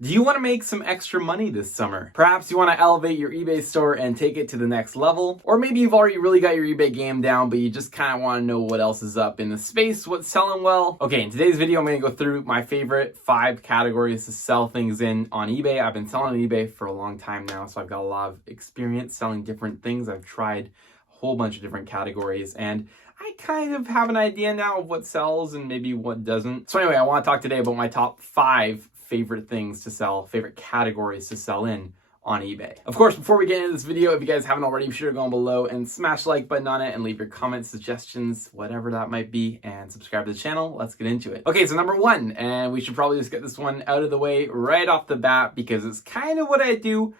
Do you want to make some extra money this summer? Perhaps you want to elevate your eBay store and take it to the next level, or maybe you've already really got your eBay game down, but you just kind of want to know what else is up in the space, what's selling well. Okay, in today's video, I'm going to go through my favorite 5 categories to sell things in on eBay. I've been selling on eBay for a long time now, so I've got a lot of experience selling different things. I've tried a whole bunch of different categories, and I kind of have an idea now of what sells and maybe what doesn't. So anyway, I want to talk today about my top 5 favorite things to sell, favorite categories to sell in on eBay. Of course, before we get into this video, if you guys haven't already, be sure to go on below and smash the like button on it and leave your comments, suggestions, whatever that might be, and subscribe to the channel. Let's get into it. Okay, so number 1, and we should probably just get this one out of the way right off the bat because it's kind of what I do.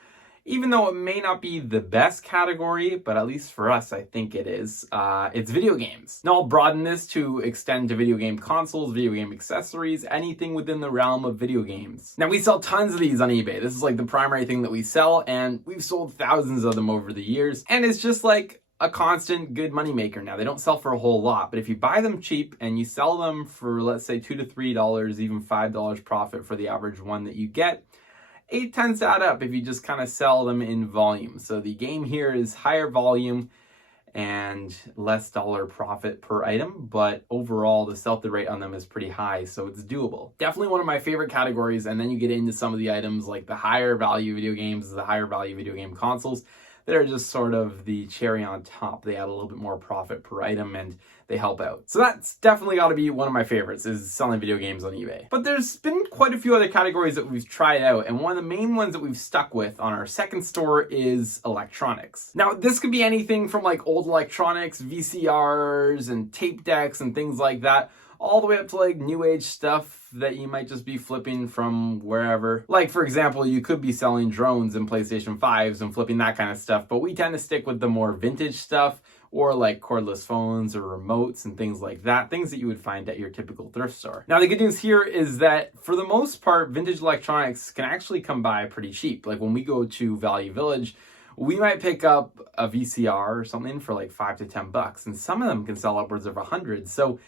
Even though it may not be the best category, but at least for us, I think it is. It's video games. Now I'll broaden this to extend to video game consoles, video game accessories, anything within the realm of video games. Now we sell tons of these on eBay. This is like the primary thing that we sell, and we've sold thousands of them over the years. And it's just like a constant good money maker. Now they don't sell for a whole lot, but if you buy them cheap and you sell them for, let's say, $2 to $3, even $5 profit for the average one that you get, it tends to add up if you just kind of sell them in volume. So the game here is higher volume and less dollar profit per item, but overall the sell-through rate on them is pretty high, so it's doable. Definitely one of my favorite categories, and then you get into some of the items like the higher value video games, the higher value video game consoles that are just sort of the cherry on top. They add a little bit more profit per item and they help out. So that's definitely got to be one of my favorites, is selling video games on eBay. But there's been quite a few other categories that we've tried out, and one of the main ones that we've stuck with on our second store is electronics. Now this could be anything from like old electronics, VCRs and tape decks and things like that, all the way up to like new age stuff that you might just be flipping from wherever. Like for example, you could be selling drones and PlayStation 5s and flipping that kind of stuff, but we tend to stick with the more vintage stuff, or like cordless phones or remotes and things like that, things that you would find at your typical thrift store. Now the good news here is that for the most part, vintage electronics can actually come by pretty cheap. Like when we go to Value Village, we might pick up a VCR or something for like $5 to $10, and some of them can sell upwards of $100. So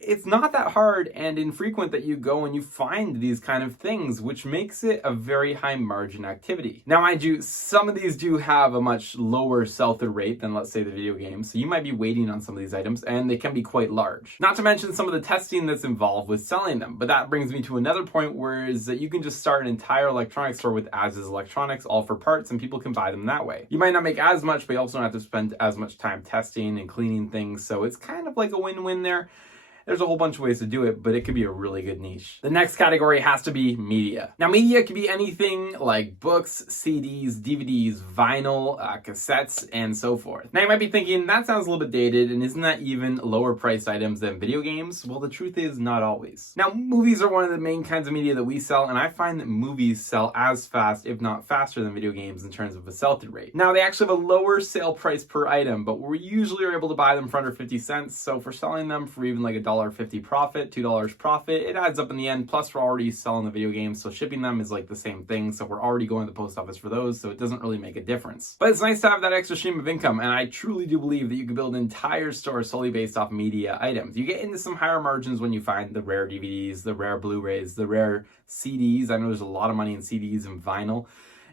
it's not that hard and infrequent that you go and you find these kind of things, which makes it a very high margin activity. Now, mind you, some of these do have a much lower sell-through rate than, let's say, the video games. So you might be waiting on some of these items, and they can be quite large. Not to mention some of the testing that's involved with selling them. But that brings me to another point, where is that you can just start an entire electronics store with as is electronics, all for parts, and people can buy them that way. You might not make as much, but you also don't have to spend as much time testing and cleaning things. So it's kind of like a win-win there. There's a whole bunch of ways to do it, but it could be a really good niche. The next category has to be media. Now, media can be anything like books, CDs, DVDs, vinyl, cassettes, and so forth. Now, you might be thinking, that sounds a little bit dated, and isn't that even lower priced items than video games? Well, the truth is, not always. Now, movies are one of the main kinds of media that we sell, and I find that movies sell as fast, if not faster, than video games in terms of a sell-through rate. Now, they actually have a lower sale price per item, but we usually are able to buy them for under 50 cents, so for selling them for even like $1.50 profit, $2 profit, it adds up in the end. Plus we're already selling the video games, so shipping them is like the same thing, so we're already going to the post office for those, so it doesn't really make a difference. But it's nice to have that extra stream of income, and I truly do believe that you can build an entire store solely based off media items. You get into some higher margins when you find the rare DVDs, the rare Blu-rays, the rare CDs. I know there's a lot of money in CDs and vinyl.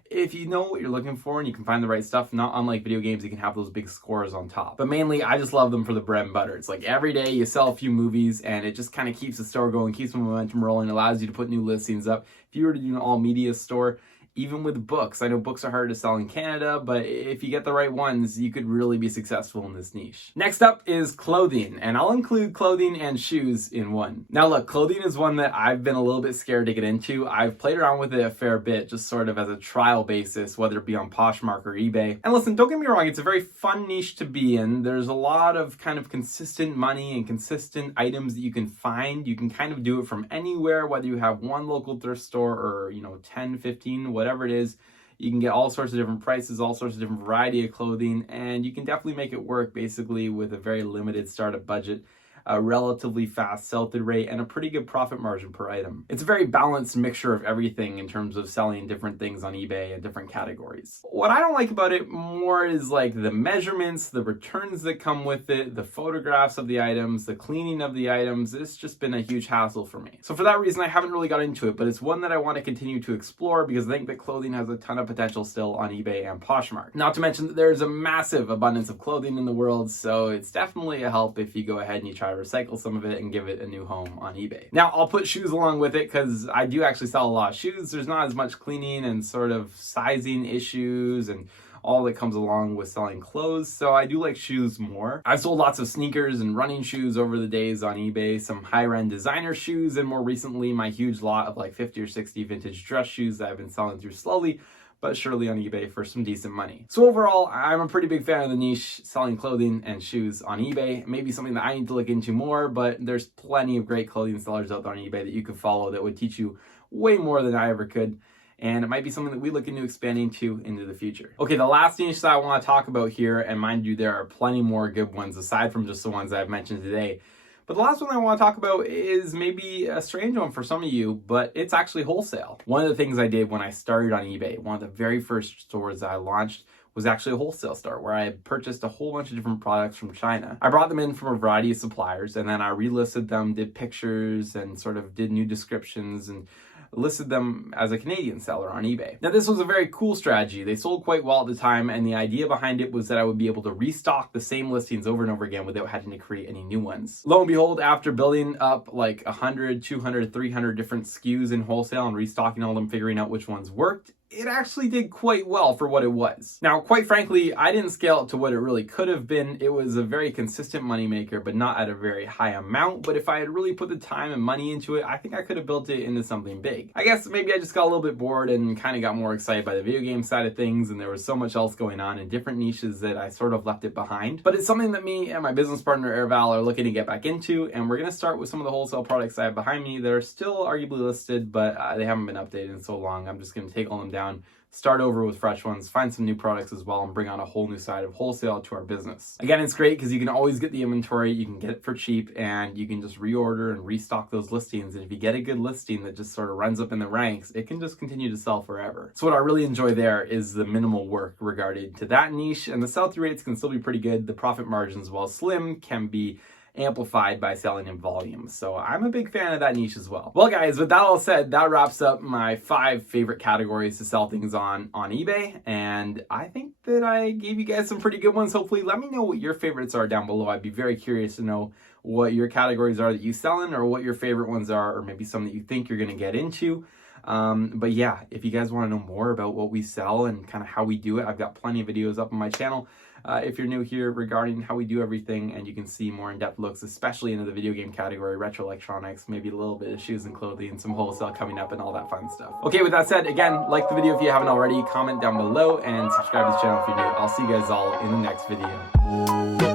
If you know what you're looking for and you can find the right stuff, not unlike video games, you can have those big scores on top. But mainly, I just love them for the bread and butter. It's like every day you sell a few movies, and it just kind of keeps the store going, keeps the momentum rolling, allows you to put new listings up. If you were to do an all media store, even with books, I know books are hard to sell in Canada, but if you get the right ones, you could really be successful in this niche. Next up is clothing, and I'll include clothing and shoes in one. Now look, clothing is one that I've been a little bit scared to get into. I've played around with it a fair bit, just sort of as a trial basis, whether it be on Poshmark or eBay. And listen, don't get me wrong, it's a very fun niche to be in. There's a lot of kind of consistent money and consistent items that you can find. You can kind of do it from anywhere, whether you have one local thrift store or, 10, 15, whatever it is. You can get all sorts of different prices, all sorts of different variety of clothing, and you can definitely make it work basically with a very limited startup budget. a relatively fast sell-through rate, and a pretty good profit margin per item. It's a very balanced mixture of everything in terms of selling different things on eBay and different categories. What I don't like about it more is like the measurements, the returns that come with it, the photographs of the items, the cleaning of the items. It's just been a huge hassle for me. So for that reason, I haven't really got into it, but it's one that I want to continue to explore because I think that clothing has a ton of potential still on eBay and Poshmark. Not to mention that there's a massive abundance of clothing in the world, so it's definitely a help if you go ahead and you try to recycle some of it and give it a new home on eBay. Now, I'll put shoes along with it because I do actually sell a lot of shoes. There's not as much cleaning and sort of sizing issues and all that comes along with selling clothes, so I do like shoes more. I've sold lots of sneakers and running shoes over the days on eBay, some higher-end designer shoes, and more recently my huge lot of like 50 or 60 vintage dress shoes that I've been selling through slowly but surely on eBay for some decent money. So overall, I'm a pretty big fan of the niche, selling clothing and shoes on eBay. Maybe something that I need to look into more, but there's plenty of great clothing sellers out there on eBay that you could follow that would teach you way more than I ever could. And it might be something that we look into expanding to into the future. Okay, the last niche that I want to talk about here, and mind you, there are plenty more good ones aside from just the ones I've mentioned today. But the last one I want to talk about is maybe a strange one for some of you, but it's actually wholesale. One of the things I did when I started on eBay, one of the very first stores that I launched was actually a wholesale store where I had purchased a whole bunch of different products from China. I brought them in from a variety of suppliers, and then I relisted them, did pictures, and sort of did new descriptions, and listed them as a Canadian seller on eBay. Now, this was a very cool strategy. They sold quite well at the time, and the idea behind it was that I would be able to restock the same listings over and over again without having to create any new ones. Lo and behold, after building up like 100, 200, 300 different SKUs in wholesale and restocking all of them, figuring out which ones worked, it actually did quite well for what it was. Now, quite frankly, I didn't scale it to what it really could have been. It was a very consistent moneymaker, but not at a very high amount. But if I had really put the time and money into it, I think I could have built it into something big. I guess maybe I just got a little bit bored and kind of got more excited by the video game side of things, and there was so much else going on in different niches that I sort of left it behind. But it's something that me and my business partner, Erval, are looking to get back into, and we're going to start with some of the wholesale products I have behind me that are still arguably listed, but they haven't been updated in so long. I'm just going to take all them down, start over with fresh ones, find some new products as well, and bring on a whole new side of wholesale to our business. Again, it's great because you can always get the inventory, you can get it for cheap, and you can just reorder and restock those listings. And if you get a good listing that just sort of runs up in the ranks, it can just continue to sell forever. So what I really enjoy there is the minimal work regarding to that niche, and the sell-through rates can still be pretty good. The profit margins, while slim, can be amplified by selling in volume. So I'm a big fan of that niche as well. Well, guys, with that all said, that wraps up my 5 favorite categories to sell things on eBay. And I think that I gave you guys some pretty good ones. Hopefully, let me know what your favorites are down below. I'd be very curious to know what your categories are that you sell in, or what your favorite ones are, or maybe some that you think you're going to get into. But yeah, if you guys want to know more about what we sell and kind of how we do it, I've got plenty of videos up on my channel. If you're new here, regarding how we do everything, and you can see more in-depth looks, especially into the video game category, retro electronics, maybe a little bit of shoes and clothing, some wholesale coming up, and all that fun stuff. Okay, with that said, again, like the video if you haven't already, comment down below, and subscribe to the channel if you're new. I'll see you guys all in the next video.